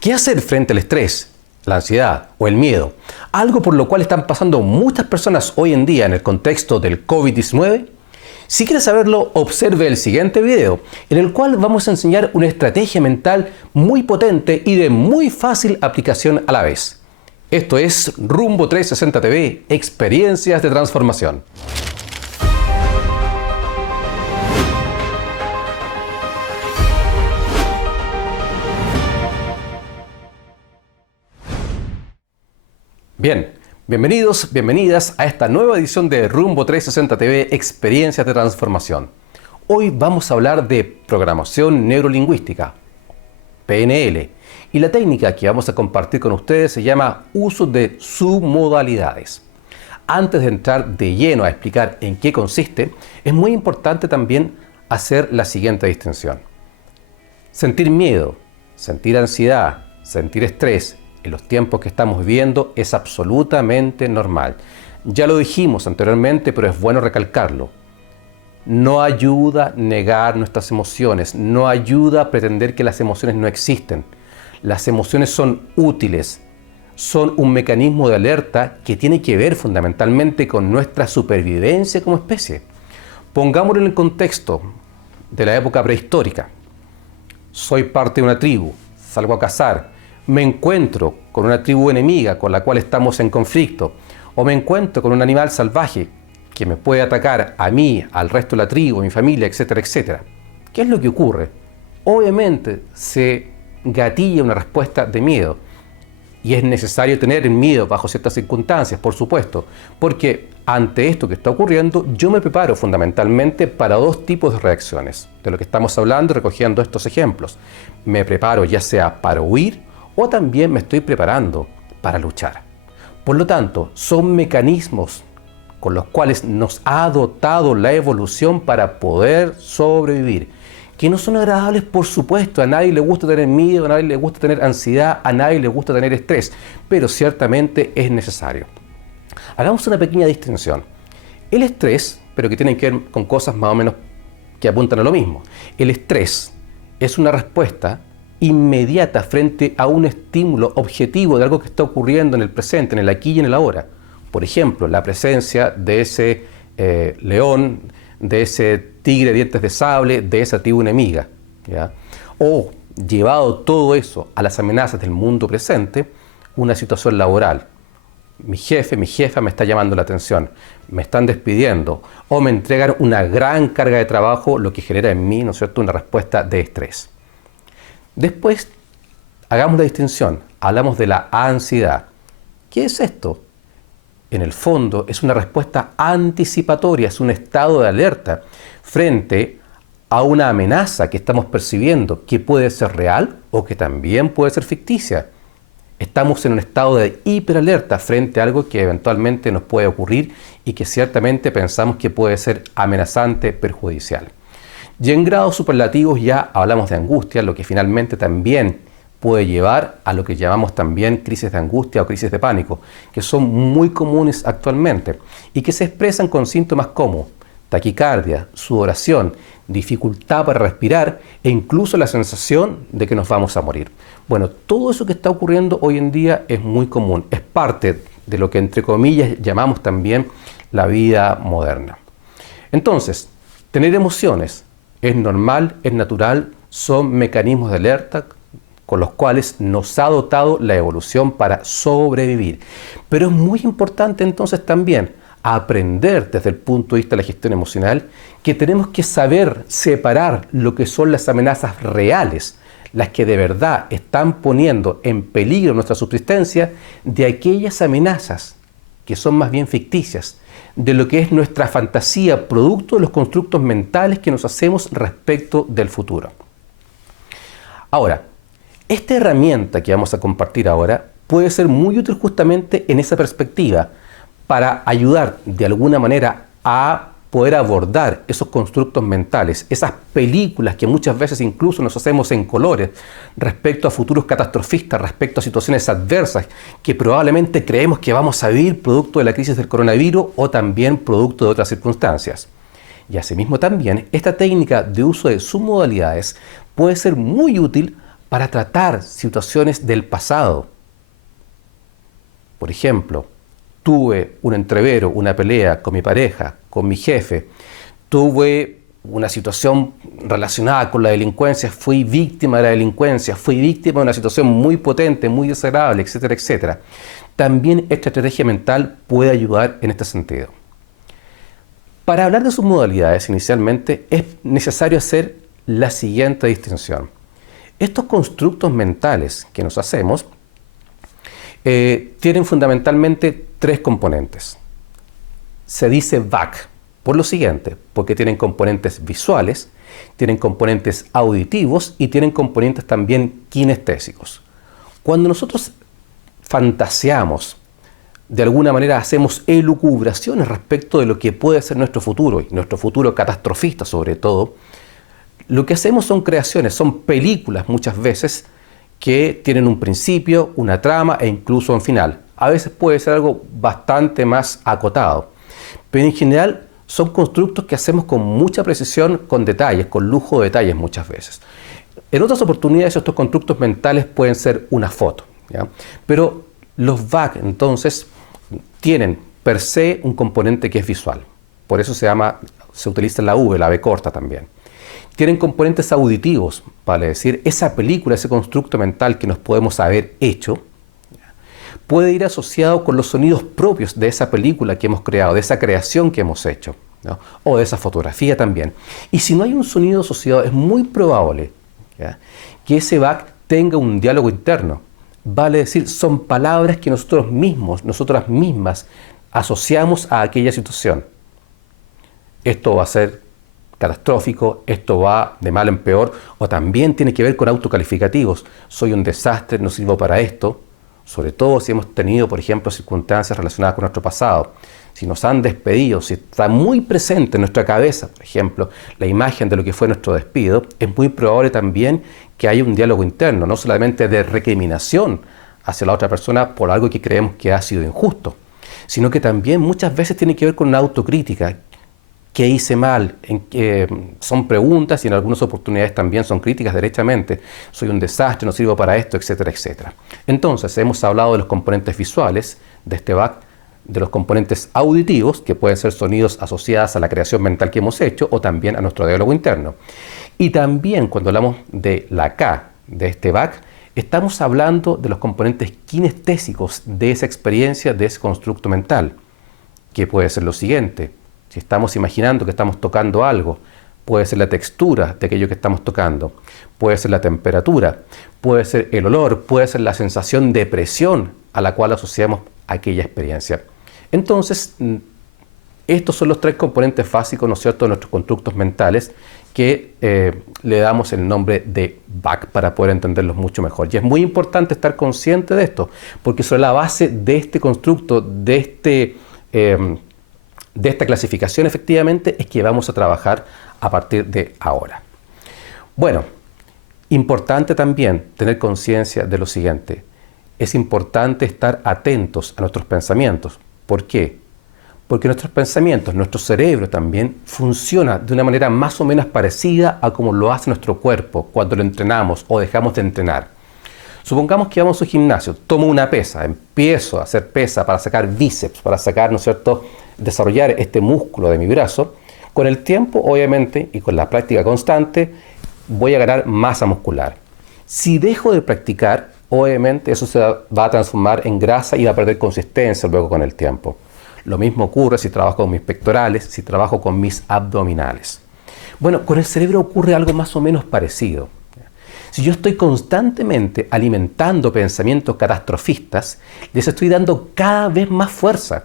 ¿Qué hacer frente al estrés, la ansiedad o el miedo? Algo por lo cual están pasando muchas personas hoy en día en el contexto del COVID-19. Si quieres saberlo, observe el siguiente video, en el cual vamos a enseñar una estrategia mental muy potente y de muy fácil aplicación a la vez. Esto es Rumbo 360 TV, experiencias de transformación. Bien, bienvenidos, bienvenidas a esta nueva edición de Rumbo 360 TV, experiencias de transformación. Hoy vamos a hablar de programación neurolingüística, PNL, y la técnica que vamos a compartir con ustedes se llama uso de submodalidades. Antes de entrar de lleno a explicar en qué consiste, es muy importante también hacer la siguiente distinción. Sentir miedo, sentir ansiedad, sentir estrés, en los tiempos que estamos viviendo es absolutamente normal. Ya lo dijimos anteriormente, pero es bueno recalcarlo. No ayuda negar nuestras emociones, no ayuda a pretender que las emociones no existen. Las emociones son útiles, son un mecanismo de alerta que tiene que ver fundamentalmente con nuestra supervivencia como especie. Pongámoslo en el contexto de la época prehistórica. Soy parte de una tribu, salgo a cazar, me encuentro con una tribu enemiga con la cual estamos en conflicto, o me encuentro con un animal salvaje que me puede atacar a mí, al resto de la tribu, a mi familia, etcétera, etcétera. ¿Qué es lo que ocurre? Obviamente se gatilla una respuesta de miedo, y es necesario tener miedo bajo ciertas circunstancias, por supuesto, porque ante esto que está ocurriendo, yo me preparo fundamentalmente para dos tipos de reacciones, de lo que estamos hablando recogiendo estos ejemplos. Me preparo ya sea para huir, o también me estoy preparando para luchar. Por lo tanto, son mecanismos con los cuales nos ha dotado la evolución para poder sobrevivir, que no son agradables, por supuesto. A nadie le gusta tener miedo, a nadie le gusta tener ansiedad, a nadie le gusta tener estrés, pero ciertamente es necesario. Hagamos una pequeña distinción. El estrés, pero que tiene que ver con cosas más o menos que apuntan a lo mismo. El estrés es una respuesta inmediata frente a un estímulo objetivo de algo que está ocurriendo en el presente, en el aquí y en el ahora. Por ejemplo, la presencia de ese león, de ese tigre de dientes de sable, de esa tribu enemiga, ¿ya? O, llevado todo eso a las amenazas del mundo presente, una situación laboral. Mi jefe, mi jefa me está llamando la atención, me están despidiendo, o me entregan una gran carga de trabajo, lo que genera en mí, ¿no es cierto?, una respuesta de estrés. Después, hagamos la distinción, hablamos de la ansiedad. ¿Qué es esto? En el fondo, es una respuesta anticipatoria, es un estado de alerta frente a una amenaza que estamos percibiendo, que puede ser real o que también puede ser ficticia. Estamos en un estado de hiperalerta frente a algo que eventualmente nos puede ocurrir y que ciertamente pensamos que puede ser amenazante, perjudicial. Y en grados superlativos ya hablamos de angustia, lo que finalmente también puede llevar a lo que llamamos también crisis de angustia o crisis de pánico, que son muy comunes actualmente y que se expresan con síntomas como taquicardia, sudoración, dificultad para respirar e incluso la sensación de que nos vamos a morir. Bueno, todo eso que está ocurriendo hoy en día es muy común, es parte de lo que entre comillas llamamos también la vida moderna. Entonces, tener emociones es normal, es natural, son mecanismos de alerta con los cuales nos ha dotado la evolución para sobrevivir. Pero es muy importante entonces también aprender desde el punto de vista de la gestión emocional que tenemos que saber separar lo que son las amenazas reales, las que de verdad están poniendo en peligro nuestra subsistencia, de aquellas amenazas que son más bien ficticias, de lo que es nuestra fantasía, producto de los constructos mentales que nos hacemos respecto del futuro. Ahora, esta herramienta que vamos a compartir ahora puede ser muy útil justamente en esa perspectiva para ayudar de alguna manera a poder abordar esos constructos mentales, esas películas que muchas veces incluso nos hacemos en colores respecto a futuros catastrofistas, respecto a situaciones adversas que probablemente creemos que vamos a vivir producto de la crisis del coronavirus o también producto de otras circunstancias. Y asimismo también esta técnica de uso de submodalidades puede ser muy útil para tratar situaciones del pasado. Por ejemplo, tuve un entrevero, una pelea con mi pareja, con mi jefe, tuve una situación relacionada con la delincuencia, fui víctima de la delincuencia, fui víctima de una situación muy potente, muy desagradable, etcétera, etcétera. También esta estrategia mental puede ayudar en este sentido. Para hablar de sus modalidades, inicialmente, es necesario hacer la siguiente distinción. Estos constructos mentales que nos hacemos tienen fundamentalmente tres componentes. Se dice VAC por lo siguiente, porque tienen componentes visuales, tienen componentes auditivos y tienen componentes también kinestésicos. Cuando nosotros fantaseamos, de alguna manera hacemos elucubraciones respecto de lo que puede ser nuestro futuro, y nuestro futuro catastrofista sobre todo, lo que hacemos son creaciones, son películas muchas veces que tienen un principio, una trama e incluso un final. A veces puede ser algo bastante más acotado, pero en general son constructos que hacemos con mucha precisión, con detalles, con lujo de detalles muchas veces. En otras oportunidades estos constructos mentales pueden ser una foto, ¿ya? Pero los VAC entonces tienen per se un componente que es visual. Por eso se utiliza la V, la B corta también. Tienen componentes auditivos, vale decir, esa película, ese constructo mental que nos podemos haber hecho, puede ir asociado con los sonidos propios de esa película que hemos creado, de esa creación que hemos hecho, ¿no? O de esa fotografía también. Y si no hay un sonido asociado, es muy probable, ¿ya?, que ese VAC tenga un diálogo interno. Vale decir, son palabras que nosotros mismos, nosotras mismas, asociamos a aquella situación. Esto va a ser catastrófico, esto va de mal en peor, o también tiene que ver con autocalificativos. Soy un desastre, no sirvo para esto. Sobre todo si hemos tenido, por ejemplo, circunstancias relacionadas con nuestro pasado. Si nos han despedido, si está muy presente en nuestra cabeza, por ejemplo, la imagen de lo que fue nuestro despido, es muy probable también que haya un diálogo interno, no solamente de recriminación hacia la otra persona por algo que creemos que ha sido injusto, sino que también muchas veces tiene que ver con una autocrítica. ¿Qué hice mal? Son preguntas y en algunas oportunidades también son críticas derechamente. Soy un desastre, no sirvo para esto, etcétera, etcétera. Entonces, hemos hablado de los componentes visuales de este VAC, de los componentes auditivos, que pueden ser sonidos asociados a la creación mental que hemos hecho o también a nuestro diálogo interno. Y también cuando hablamos de la K, de este VAC, estamos hablando de los componentes kinestésicos de esa experiencia, de ese constructo mental, que puede ser lo siguiente. Si estamos imaginando que estamos tocando algo, puede ser la textura de aquello que estamos tocando, puede ser la temperatura, puede ser el olor, puede ser la sensación de presión a la cual asociamos aquella experiencia. Entonces, estos son los tres componentes básicos, ¿no es cierto?, de nuestros constructos mentales que le damos el nombre de VAC para poder entenderlos mucho mejor. Y es muy importante estar consciente de esto, porque sobre la base de este constructo, de esta clasificación efectivamente es que vamos a trabajar a partir de ahora. Bueno, importante también tener conciencia de lo siguiente. Es importante estar atentos a nuestros pensamientos. ¿Por qué? Porque nuestros pensamientos, nuestro cerebro también funciona de una manera más o menos parecida a como lo hace nuestro cuerpo cuando lo entrenamos o dejamos de entrenar. Supongamos que vamos a un gimnasio, tomo una pesa, empiezo a hacer pesa para sacar bíceps, para sacar, ¿no es cierto?, desarrollar este músculo de mi brazo. Con el tiempo, obviamente, y con la práctica constante, voy a ganar masa muscular. Si dejo de practicar, obviamente eso se va a transformar en grasa y va a perder consistencia luego con el tiempo. Lo mismo ocurre si trabajo con mis pectorales, si trabajo con mis abdominales. Bueno, con el cerebro ocurre algo más o menos parecido. Si yo estoy constantemente alimentando pensamientos catastrofistas, les estoy dando cada vez más fuerza.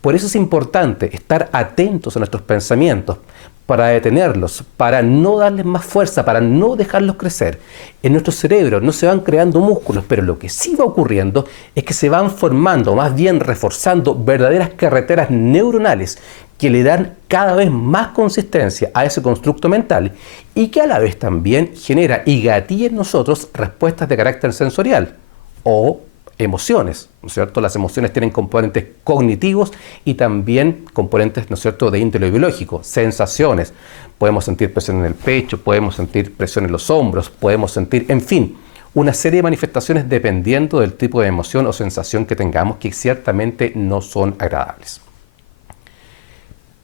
Por eso es importante estar atentos a nuestros pensamientos, para detenerlos, para no darles más fuerza, para no dejarlos crecer. En nuestro cerebro no se van creando músculos, pero lo que sí va ocurriendo es que se van formando, más bien reforzando verdaderas carreteras neuronales que le dan cada vez más consistencia a ese constructo mental y que a la vez también genera y gatilla en nosotros respuestas de carácter sensorial o emociones, ¿no es cierto? Las emociones tienen componentes cognitivos y también componentes, ¿no es cierto?, de índole biológico, sensaciones. Podemos sentir presión en el pecho, podemos sentir presión en los hombros, podemos sentir, en fin, una serie de manifestaciones dependiendo del tipo de emoción o sensación que tengamos, que ciertamente no son agradables.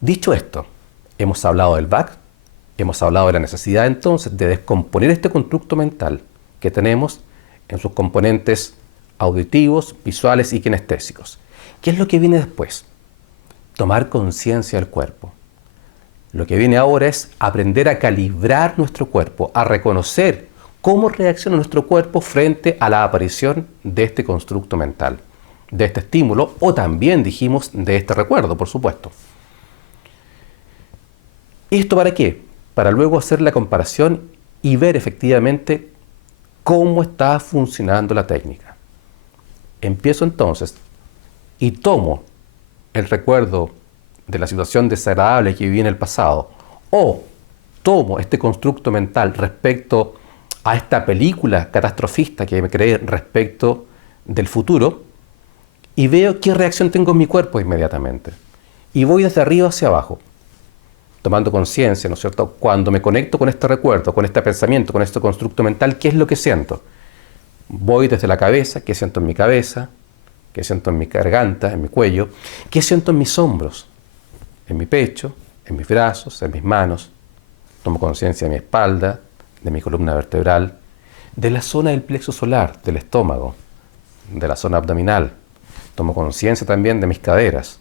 Dicho esto, hemos hablado del VAC, hemos hablado de la necesidad entonces de descomponer este constructo mental que tenemos en sus componentes auditivos, visuales y kinestésicos. ¿Qué es lo que viene después? Tomar conciencia del cuerpo. Lo que viene ahora es aprender a calibrar nuestro cuerpo, a reconocer cómo reacciona nuestro cuerpo frente a la aparición de este constructo mental, de este estímulo o también, dijimos, de este recuerdo, por supuesto. ¿Esto para qué? Para luego hacer la comparación y ver efectivamente cómo está funcionando la técnica. Empiezo entonces y tomo el recuerdo de la situación desagradable que viví en el pasado, o tomo este constructo mental respecto a esta película catastrofista que me creé respecto del futuro, y veo qué reacción tengo en mi cuerpo inmediatamente. Y voy desde arriba hacia abajo, tomando conciencia, ¿no es cierto? Cuando me conecto con este recuerdo, con este pensamiento, con este constructo mental, ¿qué es lo que siento? Voy desde la cabeza, ¿qué siento en mi cabeza? ¿Qué siento en mi garganta, en mi cuello? ¿Qué siento en mis hombros? En mi pecho, en mis brazos, en mis manos. Tomo conciencia de mi espalda, de mi columna vertebral, de la zona del plexo solar, del estómago, de la zona abdominal. Tomo conciencia también de mis caderas.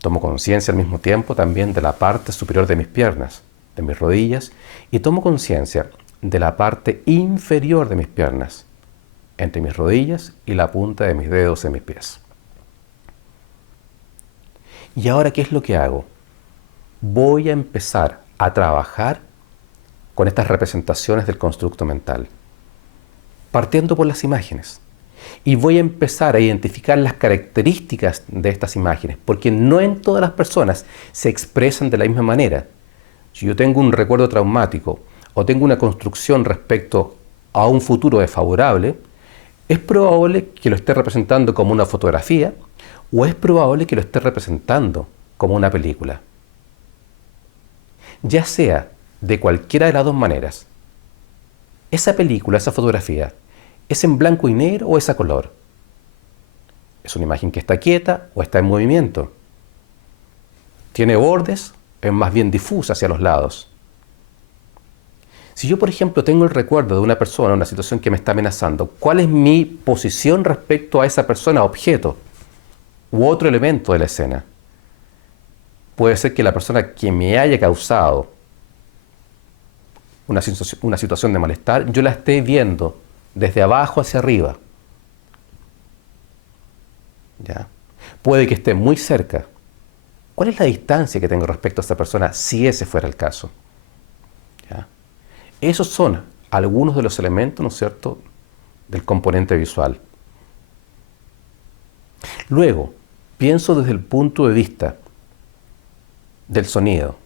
Tomo conciencia al mismo tiempo también de la parte superior de mis piernas, de mis rodillas, y tomo conciencia de la parte inferior de mis piernas, entre mis rodillas y la punta de mis dedos en mis pies. ¿Y ahora qué es lo que hago? Voy a empezar a trabajar con estas representaciones del constructo mental, partiendo por las imágenes. Y voy a empezar a identificar las características de estas imágenes, porque no en todas las personas se expresan de la misma manera. Si yo tengo un recuerdo traumático o tengo una construcción respecto a un futuro desfavorable, es probable que lo esté representando como una fotografía o es probable que lo esté representando como una película. Ya sea de cualquiera de las dos maneras, esa película, esa fotografía, ¿es en blanco y negro o es a color? ¿Es una imagen que está quieta o está en movimiento? ¿Tiene bordes? ¿Es más bien difusa hacia los lados? Si yo, por ejemplo, tengo el recuerdo de una persona, una situación que me está amenazando, ¿cuál es mi posición respecto a esa persona, objeto u otro elemento de la escena? Puede ser que la persona que me haya causado una situación de malestar, yo la esté viendo desde abajo hacia arriba. ¿Ya? Puede que esté muy cerca. ¿Cuál es la distancia que tengo respecto a esta persona si ese fuera el caso? ¿Ya? Esos son algunos de los elementos, ¿no es cierto?, del componente visual. Luego, pienso desde el punto de vista del sonido.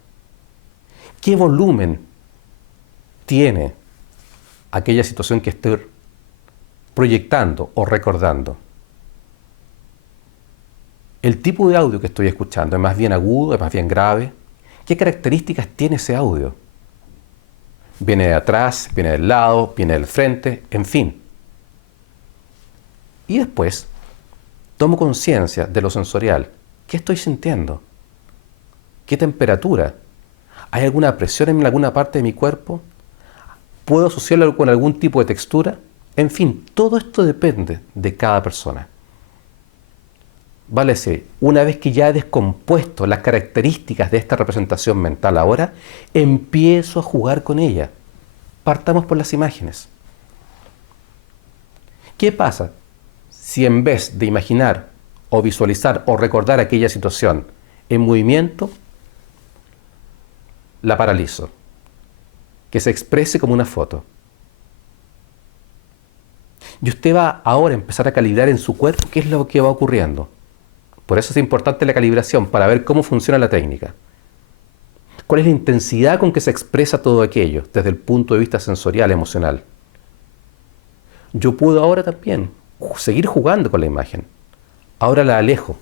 ¿Qué volumen tiene aquella situación que estoy proyectando o recordando? ¿El tipo de audio que estoy escuchando es más bien agudo, es más bien grave? ¿Qué características tiene ese audio? ¿Viene de atrás, viene del lado, viene del frente? En fin. Y después tomo conciencia de lo sensorial. ¿Qué estoy sintiendo? ¿Qué temperatura? ¿Hay alguna presión en alguna parte de mi cuerpo? ¿Puedo asociarlo con algún tipo de textura? En fin, todo esto depende de cada persona. Vale decir, una vez que ya he descompuesto las características de esta representación mental ahora, empiezo a jugar con ella. Partamos por las imágenes. ¿Qué pasa si en vez de imaginar o visualizar o recordar aquella situación en movimiento, la paralizo? Que se exprese como una foto. Y usted va ahora a empezar a calibrar en su cuerpo qué es lo que va ocurriendo. Por eso es importante la calibración, para ver cómo funciona la técnica. ¿Cuál es la intensidad con que se expresa todo aquello desde el punto de vista sensorial, emocional? Yo puedo ahora también seguir jugando con la imagen. Ahora la alejo.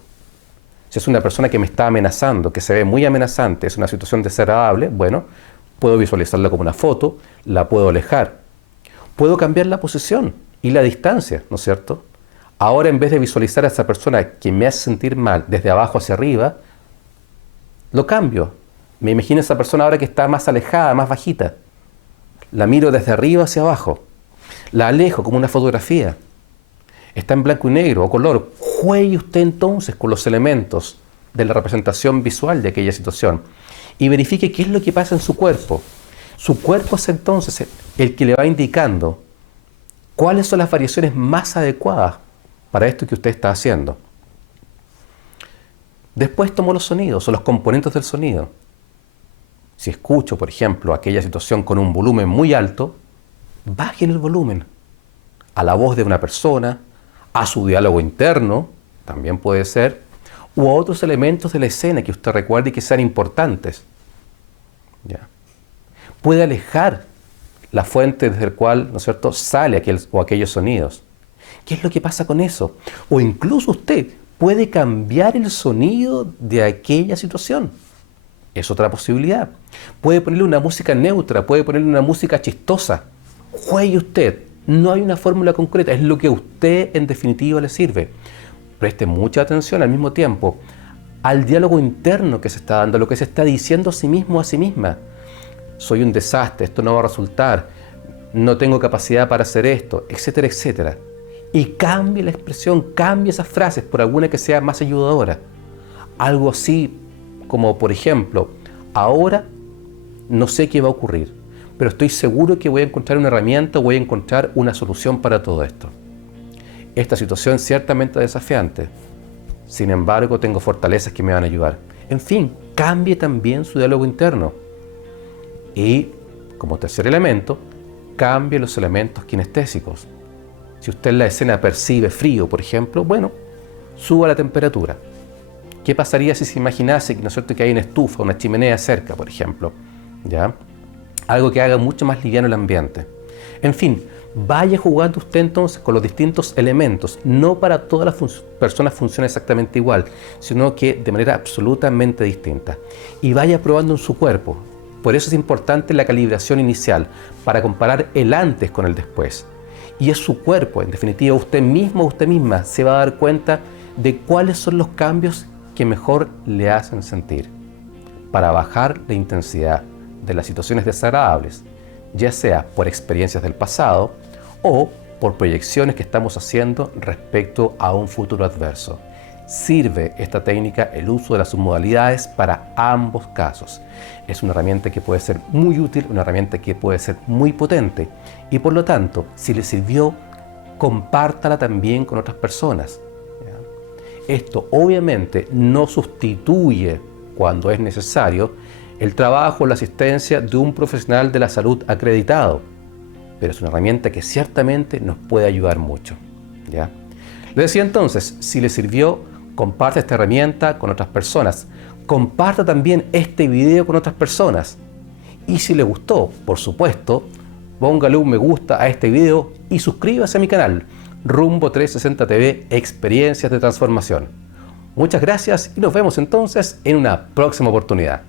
Si es una persona que me está amenazando, que se ve muy amenazante, es una situación desagradable, bueno, puedo visualizarla como una foto, la puedo alejar. Puedo cambiar la posición y la distancia, ¿no es cierto? Ahora, en vez de visualizar a esa persona que me hace sentir mal desde abajo hacia arriba, lo cambio. Me imagino a esa persona ahora que está más alejada, más bajita. La miro desde arriba hacia abajo. La alejo como una fotografía. Está en blanco y negro o color. Juegue usted entonces con los elementos de la representación visual de aquella situación y verifique qué es lo que pasa en su cuerpo. Su cuerpo es entonces el que le va indicando cuáles son las variaciones más adecuadas para esto que usted está haciendo. Después tomo los sonidos o los componentes del sonido. Si escucho, por ejemplo, aquella situación con un volumen muy alto, bajen el volumen a la voz de una persona, a su diálogo interno, también puede ser, u a otros elementos de la escena que usted recuerde y que sean importantes. ¿Ya? Puede alejar la fuente desde la cual, ¿no es cierto?, sale aquellos sonidos. ¿Qué es lo que pasa con eso? O incluso usted puede cambiar el sonido de aquella situación. Es otra posibilidad. Puede ponerle una música neutra, puede ponerle una música chistosa. Juegue usted. No hay una fórmula concreta, es lo que a usted en definitiva le sirve. Preste mucha atención al mismo tiempo al diálogo interno que se está dando, a lo que se está diciendo a sí mismo, a sí misma. Soy un desastre, esto no va a resultar, no tengo capacidad para hacer esto, etcétera, etcétera. Y cambie la expresión, cambie esas frases por alguna que sea más ayudadora. Algo así como, por ejemplo, ahora no sé qué va a ocurrir, pero estoy seguro que voy a encontrar una herramienta, voy a encontrar una solución para todo esto. Esta situación es ciertamente desafiante, sin embargo tengo fortalezas que me van a ayudar. En fin, cambie también su diálogo interno. Y, como tercer elemento, cambie los elementos kinestésicos. Si usted en la escena percibe frío, por ejemplo, bueno, suba la temperatura. ¿Qué pasaría si se imaginase, ¿no es cierto?, que hay una estufa, una chimenea cerca, por ejemplo? ¿Ya? Algo que haga mucho más liviano el ambiente. En fin, vaya jugando usted entonces con los distintos elementos. No para todas las personas funciona exactamente igual, sino que de manera absolutamente distinta. Y vaya probando en su cuerpo. Por eso es importante la calibración inicial, para comparar el antes con el después. Y es su cuerpo, en definitiva, usted mismo o usted misma se va a dar cuenta de cuáles son los cambios que mejor le hacen sentir, para bajar la intensidad de las situaciones desagradables, ya sea por experiencias del pasado o por proyecciones que estamos haciendo respecto a un futuro adverso. Sirve esta técnica, el uso de las submodalidades, para ambos casos. Es una herramienta que puede ser muy útil, una herramienta que puede ser muy potente y por lo tanto, si le sirvió, compártala también con otras personas. ¿Ya? Esto obviamente no sustituye, cuando es necesario, el trabajo o la asistencia de un profesional de la salud acreditado, pero es una herramienta que ciertamente nos puede ayudar mucho. ¿Ya? Le decía entonces, si le sirvió, comparte esta herramienta con otras personas. Comparta también este video con otras personas. Y si le gustó, por supuesto, póngale un me gusta a este video y suscríbase a mi canal, Rumbo 360 TV Experiencias de Transformación. Muchas gracias y nos vemos entonces en una próxima oportunidad.